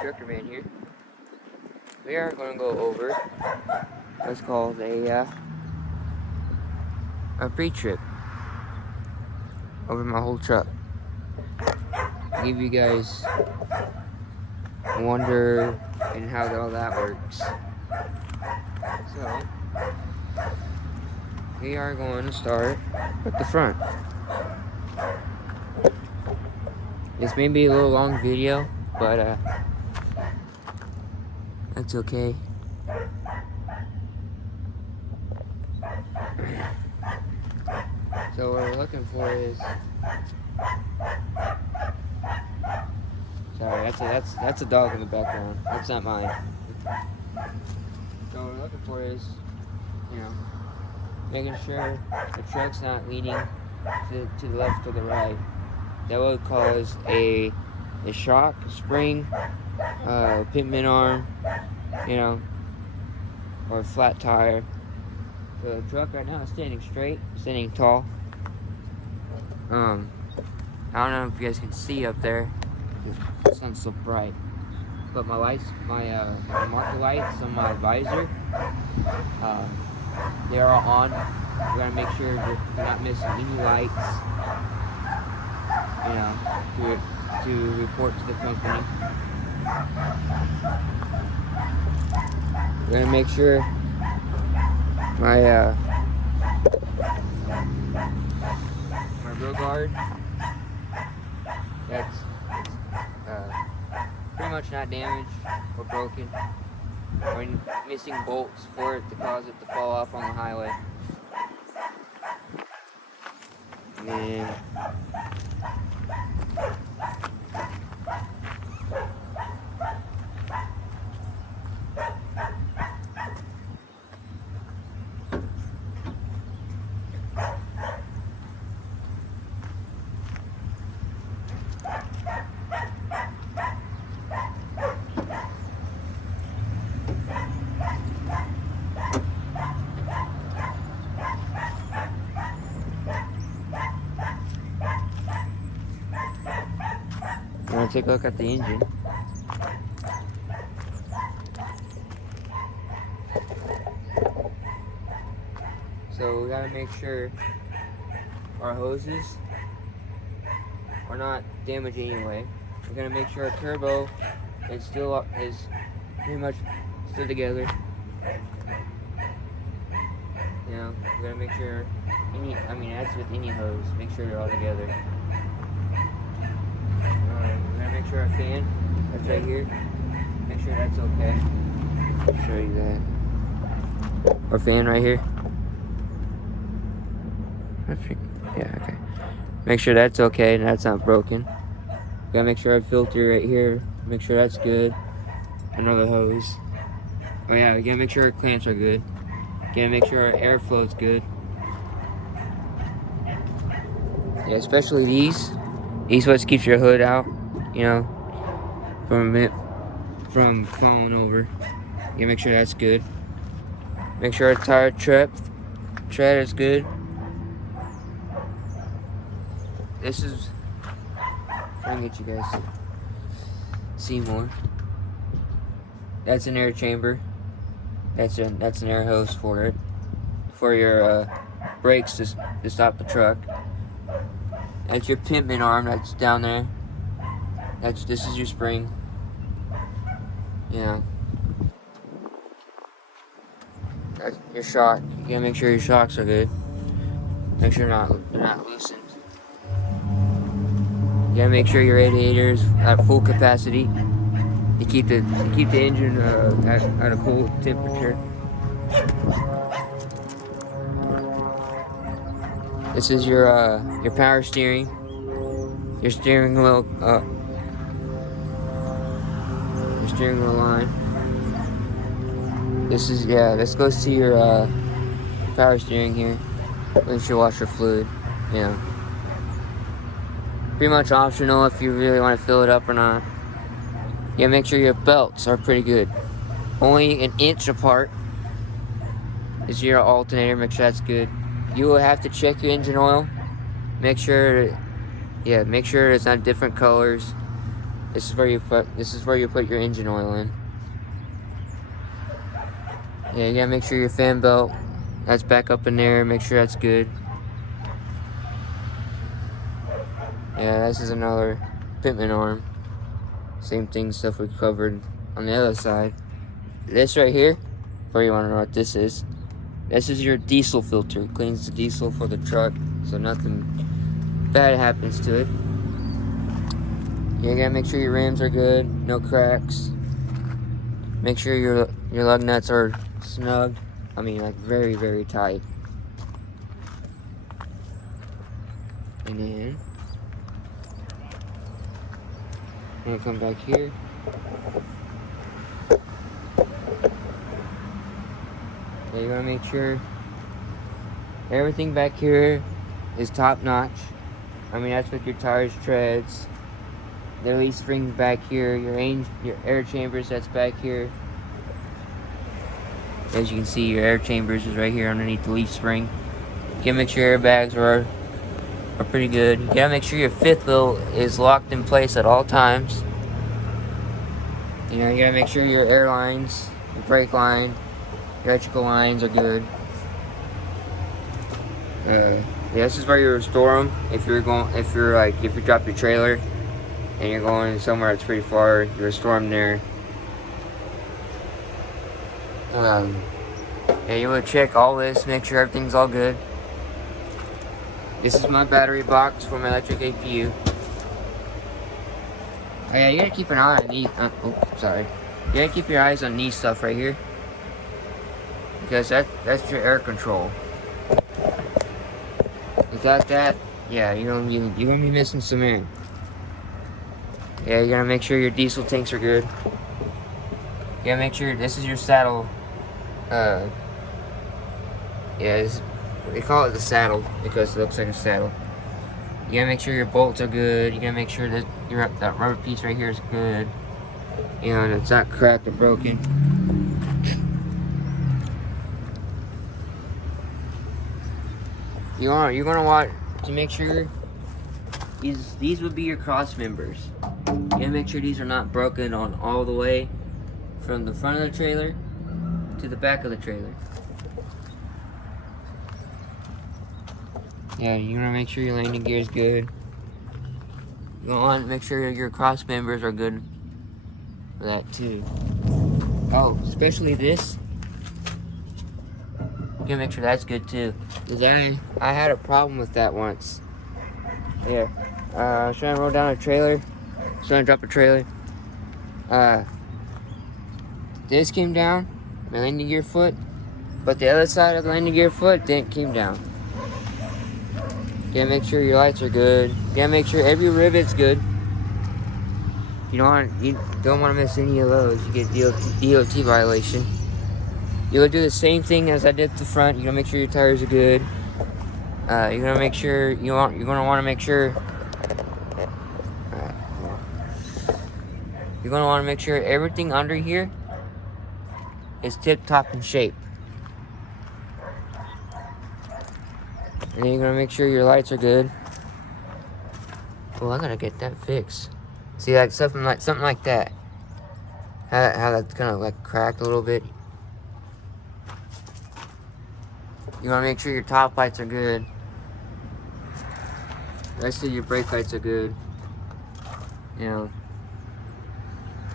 Trucker Man here. We are going to go over what's called a pre-trip over my whole truck. Give you guys a wonder and how all that works. So we are going to start at the front. This may be a little long video, but that's okay. So what we're looking for is, sorry, that's a dog in the background. That's not mine. So what we're looking for is, making sure the truck's not leaning to the left or the right. That would cause a shock, spring, pitman arm, or a flat tire. So the truck right now is standing straight, standing tall. I don't know if you guys can see up there. The sun's so bright. But my lights, my marker lights on my visor, they are all on. We gotta make sure we're not missing any lights. To report to the company. We're gonna make sure my grill guard that's pretty much not damaged or broken, or missing bolts for it to cause it to fall off on the highway. And we're gonna take a look at the engine. So we gotta make sure our hoses are not damaged anyway. We're gonna make sure our turbo is pretty much still together. We gotta make sure that's with any hose. Make sure they're all together. We're gonna make sure our fan that's right here. Make sure that's okay. I'll show you that. Our fan right here. Yeah, okay. Make sure that's okay and that's not broken. Gotta make sure our filter right here, make sure that's good. Another hose. Oh yeah, we gotta make sure our clamps are good. Gotta make sure our airflow is good. Yeah, especially these. These ones keeps your hood out, from falling over. You gotta make sure that's good. Make sure our tire tread is good. This is trying to get you guys to see more. That's an air chamber. That's an air hose for it, for your brakes to stop the truck. That's your pitman arm that's down there. This is your spring. That's your shock. You gotta make sure your shocks are good. Make sure they're not loosened. You gotta make sure your radiator's at full capacity. You keep the engine at a cool temperature. This is your power steering. Your steering wheel line. This goes to your power steering here. With your washer fluid. Pretty much optional if you really want to fill it up or not. Make sure your belts are pretty good. Only an inch apart is your alternator. Make sure that's good. You will have to check your engine oil. Make sure it's not different colors. This is where you put your engine oil in. Yeah, you gotta make sure your fan belt that's back up in there. Make sure that's good. Yeah, this is another pitman arm. Same thing, stuff we covered on the other side. This right here, where you want to know what this is. This is your diesel filter. It cleans the diesel for the truck, so nothing bad happens to it. You gotta make sure your rims are good, no cracks. Make sure your lug nuts are snug. I mean, like very, very tight. And then I'm gonna come back here. Yeah, you wanna make sure everything back here is top notch. I mean, that's with your tires, treads, the leaf spring back here, your air chambers that's back here. As you can see, your air chambers is right here underneath the leaf spring. You gotta make sure your airbags are pretty good. You gotta make sure your fifth wheel is locked in place at all times. You know, you gotta make sure your air lines, your brake line, your electrical lines are good. Yeah, this is where you store them. If you drop your trailer and you're going somewhere that's pretty far, you restore them there. Yeah, you want to check all this, make sure everything's all good. This is my battery box for my electric APU. Oh yeah, you gotta keep an eye on these. You gotta keep your eyes on these stuff right here, because that's your air control. Without that, yeah, you're gonna be missing some air. Yeah, you gotta make sure your diesel tanks are good. You gotta make sure this is your saddle. They call it the saddle because it looks like a saddle. You gotta make sure your bolts are good. You gotta make sure that that rubber piece right here is good. You know, and it's not cracked or broken. You're gonna want to make sure these would be your cross members. You gotta make sure these are not broken on all the way from the front of the trailer to the back of the trailer. Yeah, you wanna make sure your landing gear is good. You want to make sure your cross members are good for that too. Oh, especially this. You gotta make sure that's good too. Cause I had a problem with that once. Yeah, I was trying to roll down a trailer. Trying to drop a trailer. This came down, my landing gear foot, but the other side of the landing gear foot didn't came down. You gotta make sure your lights are good. You gotta make sure every rivet's good. You don't want to miss any of those. You get DOT violation. You'll do the same thing as I did at the front. You're gonna make sure your tires are good. You're gonna make sure you're gonna want to make sure. You're gonna want to make sure everything under here is tip-top in shape. And then you're gonna make sure your lights are good. Well, I gotta get that fixed. See, like something like that. How that's kind of like cracked a little bit. You wanna make sure your top lights are good. The rest of your brake lights are good. You know.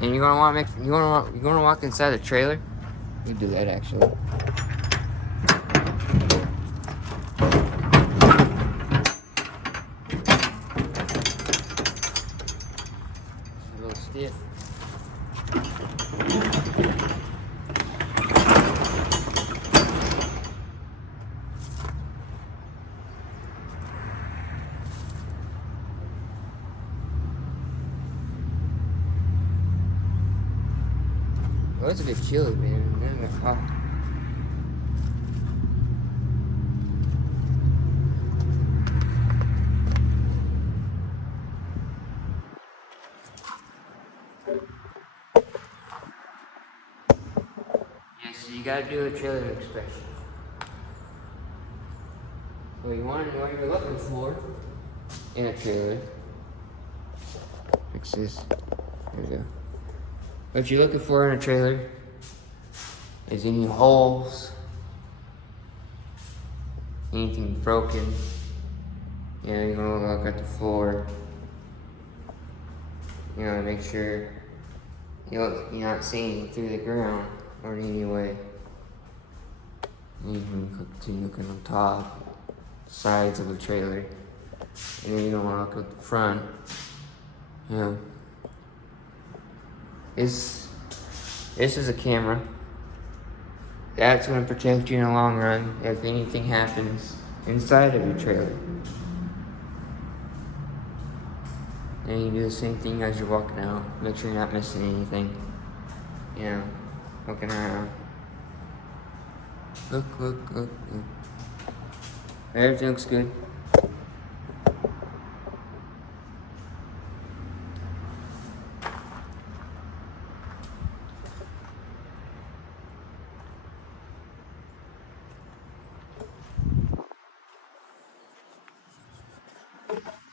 And you're gonna walk inside the trailer. You can do that actually. It's a little stiff. Well, it's a bit chilly, man. It's hot. Yeah, so you gotta do a trailer inspection. What you're looking for in a trailer. Fix this. There we go. What you're looking for in a trailer is any holes, anything broken. You know, you're gonna look at the floor. You know, make sure you're not seeing through the ground or in any way. You can continue looking on top, sides of the trailer, and then you don't want to look at the front. You know, this is a camera. That's going to protect you in the long run if anything happens inside of your trailer. And you do the same thing as you're walking out. Make sure you're not missing anything. You know, looking around. Look. Everything looks good.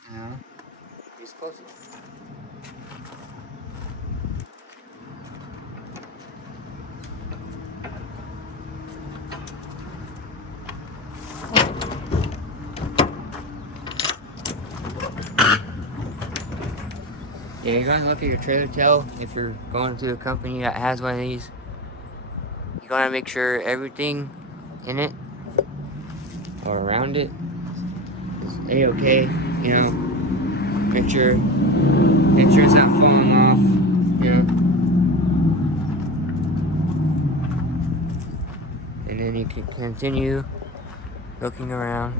Now, just close it. Yeah, you're going to look at your trailer tail if you're going to a company that has one of these. You gotta make sure everything in it or around it is A-okay, you know. Make sure it's not falling off, you know. And then you can continue looking around.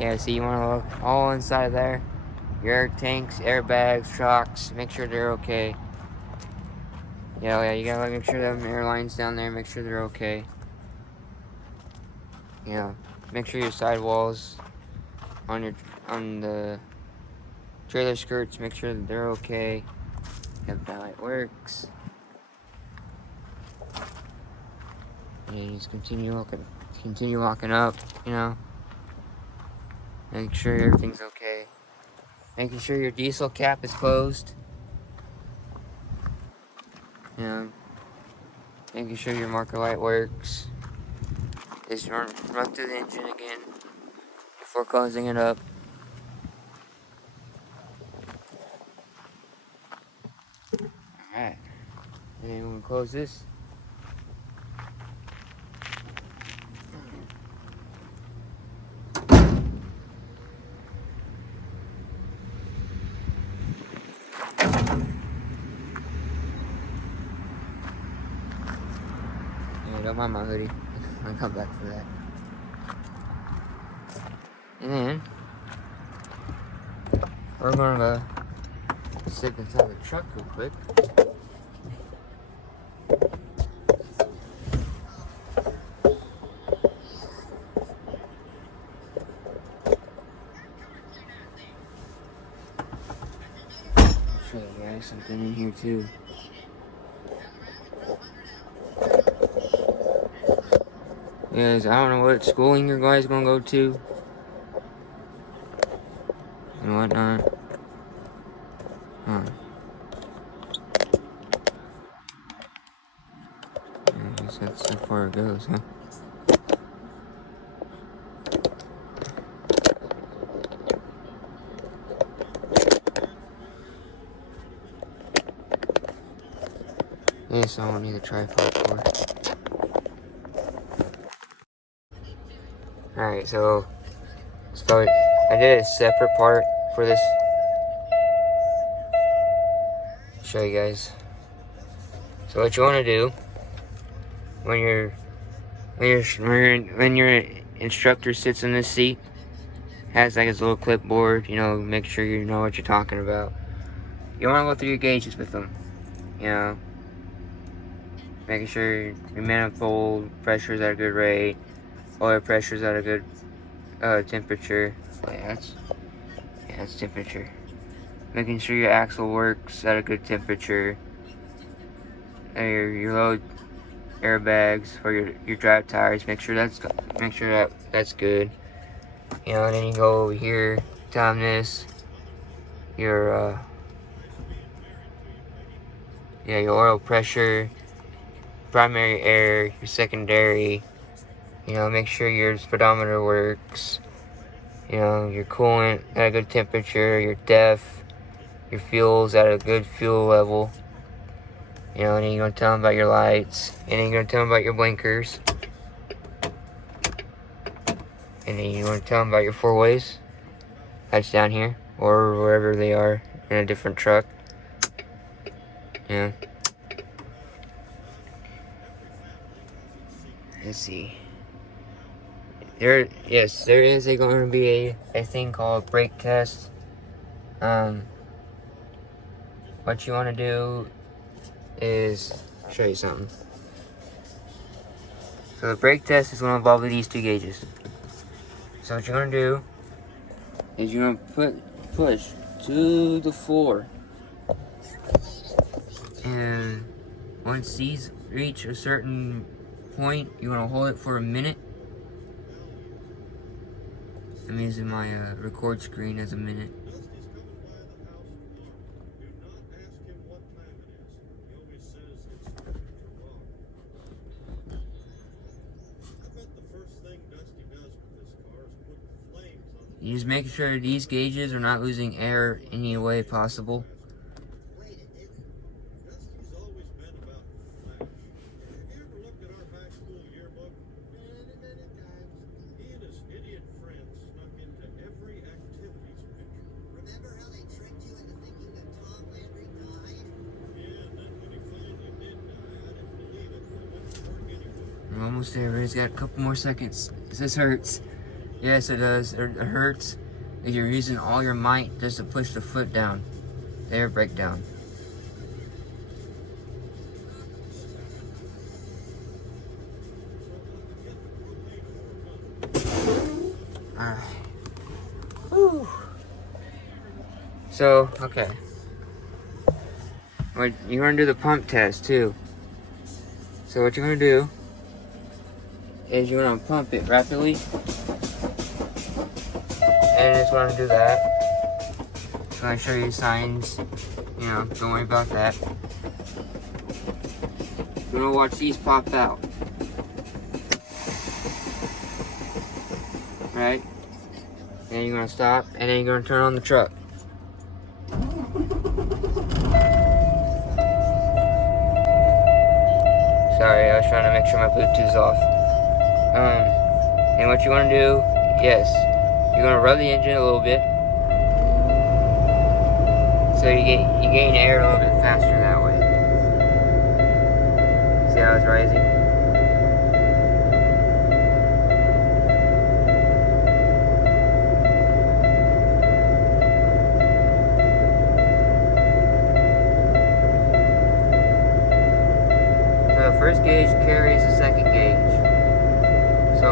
Yeah, so you wanna look all inside of there. Your air tanks, airbags, shocks, make sure they're okay. Yeah, you gotta make sure them airlines down there, make sure they're okay. Make sure your sidewalls on the trailer skirts, make sure that they're okay. If that light works. And you just continue walking up, you know. Make sure everything's okay. Making sure your diesel cap is closed. Making sure your marker light works. Just run through the engine again before closing it up. Alright. And then we're gonna close this. Don't mind my hoodie. I'll come back for that. And then we're gonna go sit inside the truck real quick. I'll show you guys something in here too. Yes, I don't know what schooling your guys gonna go to and whatnot. I guess that's so far it goes, huh? Yes, I don't need a tripod for it. Alright, so I did a separate part for this. Show you guys. So what you want to do when your instructor sits in this seat, has like his little clipboard, you know, make sure you know what you're talking about. You want to go through your gauges with them, you know, making sure your manifold pressure's at a good rate, oil pressure's at a good temperature. Oh, yeah, that's temperature. Making sure your axle works at a good temperature. Your load airbags for your drive tires. Make sure that's good. You know, and then you go over here, time this. your your oil pressure, primary air, your secondary. Make sure your speedometer works. Your coolant at a good temperature, your def, your fuel's at a good fuel level. And then you're going to tell them about your lights. And then you're going to tell them about your blinkers. And then you're going to tell them about your four ways. That's down here. Or wherever they are in a different truck. Yeah. Let's see. There is going to be a thing called brake test. What you want to do is show you something. So the brake test is going to involve these two gauges. So what you're going to do is you're going to push to the floor, and once these reach a certain point, you want to hold it for a minute. I'm using my record screen as a minute. You just make sure these gauges are not losing air any way possible. I'm almost there, but it's got a couple more seconds. This hurts. Yes, it does. It hurts if you're using all your might just to push the foot down. The air brake down. Alright. Whew. So, okay. You're going to do the pump test too. So what you're going to do is you're going to pump it rapidly. And just want to do that. So I show you signs. Don't worry about that. You're gonna watch these pop out. Right? Then you're gonna stop, and then you're gonna turn on the truck. Sorry, I was trying to make sure my Bluetooth's off. And what you want to do, yes. You're gonna rub the engine a little bit, so you gain air a little bit faster that way. See how it's rising? So the first gauge carries the second gauge. So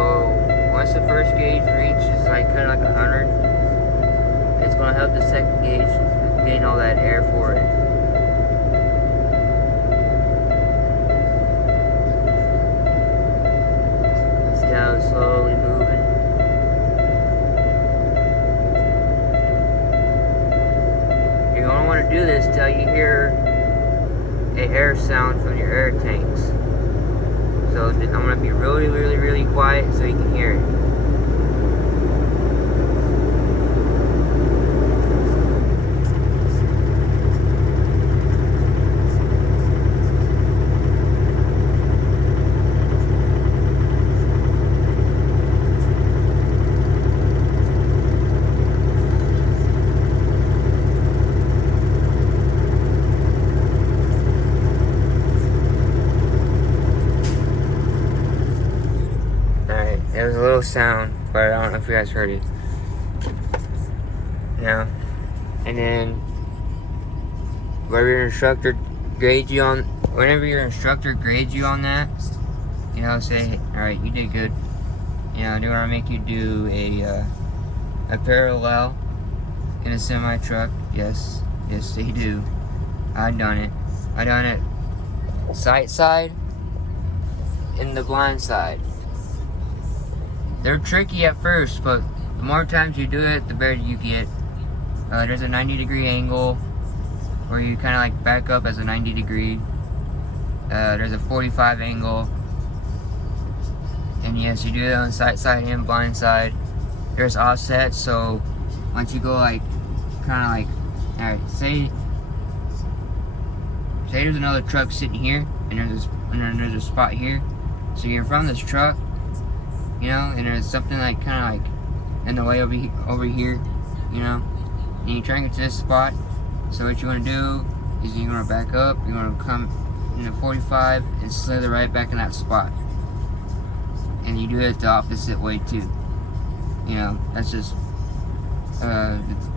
once the first gauge reaches kind of like 100, it's going to help the second gauge gain all that air for it. See how it's slowly moving? You're going to want to do this till you hear a air sound from your air tanks. So I'm going to be really, really, really quiet so you can hear it. There was a little sound, but I don't know if you guys heard it. And then whenever your instructor grades you on that, say, alright, you did good. They want to make you do a parallel in a semi truck. Yes, they do. I've done it. Sight side and the blind side. They're tricky at first, but the more times you do it, the better you get. There's a 90-degree angle where you kind of like back up as a 90-degree. There's a 45 angle. And yes, you do it on side and blind side. There's offsets, so once you go like, kind of like, alright, say there's another truck sitting here, and there's a spot here. So you're from this truck, you know, and there's something like kind of like in the way over here, you know, and you're trying to get to this spot. So what you want to do is you're going to back up, you're going to come in the 45 and slither right back in that spot. And you do it the opposite way too. You know, that's just,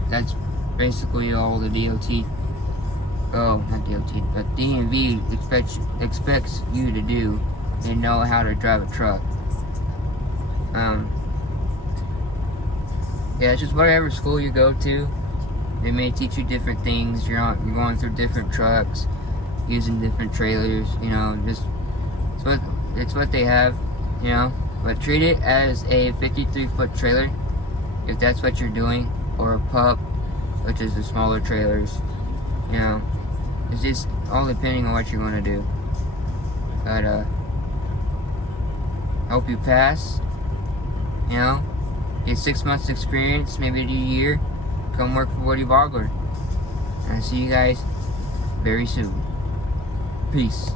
that's basically all the DOT, oh, not DOT, but DMV expects you to do and know how to drive a truck. Yeah, it's just whatever school you go to, they may teach you different things. You're going through different trucks, using different trailers, you know, just, it's what they have, you know. But treat it as a 53-foot trailer, if that's what you're doing, or a pup, which is the smaller trailers, you know. It's just all depending on what you want to do. But, hope you pass, you know, get 6 months experience, maybe a year, come work for Woody Bogler. And I'll see you guys very soon. Peace.